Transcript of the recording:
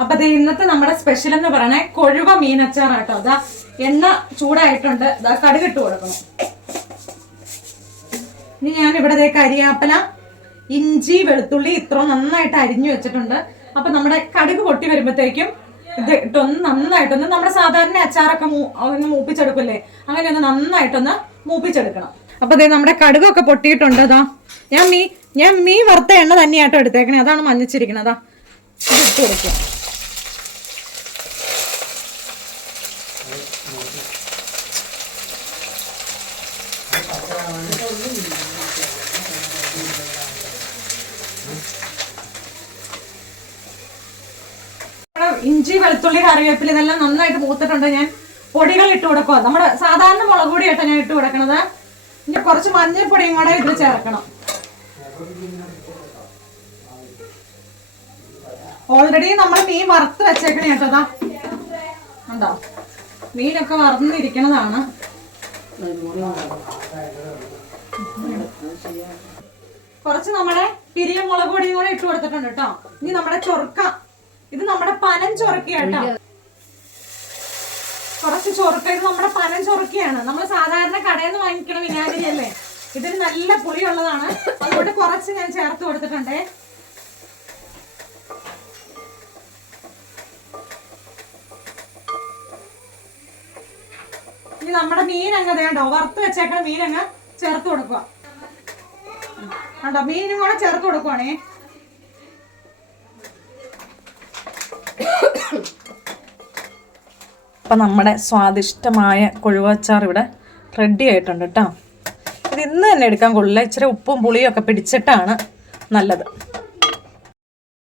അപ്പൊ അത് ഇന്നത്തെ നമ്മുടെ സ്പെഷ്യൽ എന്ന് പറയണേ കൊഴുവ മീനച്ചാറാട്ടോ. അതാ എണ്ണ ചൂടായിട്ടുണ്ട്, അതാ കടുകിട്ട് കൊടുക്കണം. ഇനി ഞാൻ ഇവിടെ കരിയാപ്പല, ഇഞ്ചി, വെളുത്തുള്ളി ഇത്ര നന്നായിട്ട് അരിഞ്ഞു വെച്ചിട്ടുണ്ട്. അപ്പൊ നമ്മുടെ കടുക് പൊട്ടി വരുമ്പോഴത്തേക്കും ഇത് ഇട്ടൊന്ന് നന്നായിട്ടൊന്ന് നമ്മുടെ സാധാരണ അച്ചാറൊക്കെ ഒന്ന് മൂപ്പിച്ചെടുക്കില്ലേ, അങ്ങനെ ഒന്ന് നന്നായിട്ടൊന്ന് മൂപ്പിച്ചെടുക്കണം. അപ്പൊ അതേ നമ്മുടെ കടുകൊക്കെ പൊട്ടിയിട്ടുണ്ട്. അതാ ഞാൻ മീൻ വറുത്ത എണ്ണ തന്നെയാട്ടോ എടുത്തേക്കണേ, അതാണ് മഞ്ഞച്ചിരിക്കണതാ. ഇത് ഇട്ട് കൊടുക്കുക. ഇഞ്ചി, വെളുത്തുള്ളി, കറിവേപ്പില ഇതെല്ലാം നന്നായിട്ട് മൂത്തിട്ടുണ്ട്. ഞാൻ പൊടികൾ ഇട്ട് കൊടുക്കുക. നമ്മുടെ സാധാരണ മുളക് പൊടിയായിട്ടാണ് ഞാൻ ഇട്ട് കൊടുക്കണത്. ഇനി കുറച്ച് മഞ്ഞൾപ്പൊടിയും കൂടെ ഇതിൽ ചേർക്കണം. ഓൾറെഡി നമ്മൾ മീൻ വറുത്ത് വെച്ചേക്കണേ കേട്ടതാ. ഉണ്ടോ, മീനൊക്കെ വറന്നിരിക്കണതാണ്. കുറച്ച് നമ്മുടെ പിരിയ മുളക് പൊടിയും കൂടെ ഇട്ട് കൊടുത്തിട്ടുണ്ട് കേട്ടോ. ഇനി നമ്മുടെ ചൊറുക്ക, ഇത് നമ്മുടെ പനം ചൊറുക്കയാട്ടോ. കുറച്ച് ചൊറുക്ക, ഇത് നമ്മുടെ പനം ചൊറുക്കയാണ്. നമ്മൾ സാധാരണ കടയിൽ നിന്ന് വാങ്ങിക്കണ വിനാഗിരി അല്ലേ, ഇതിന് നല്ല പുളിയുള്ളതാണ്. അതുകൊണ്ട് കുറച്ച് ഞാൻ ചേർത്ത് കൊടുത്തിട്ടുണ്ടേ. ഇനി നമ്മുടെ മീനങ്ങ് വേണ്ടോ, വറുത്ത് വെച്ചേക്കണ മീനങ്ങ് ചേർത്ത് കൊടുക്കുക. കണ്ടോ, മീനും കൂടെ ചേർത്ത് കൊടുക്കുവാണേ. അപ്പം നമ്മുടെ സ്വാദിഷ്ടമായ കൊഴുവച്ചാർ ഇവിടെ റെഡി ആയിട്ടുണ്ട് കേട്ടോ. ഇത് ഇന്ന് തന്നെ എടുക്കാൻ കൊള്ളില്ല, ഇച്ചിരി ഉപ്പും പുളിയും ഒക്കെ പിടിച്ചിട്ടാണ് നല്ലത്.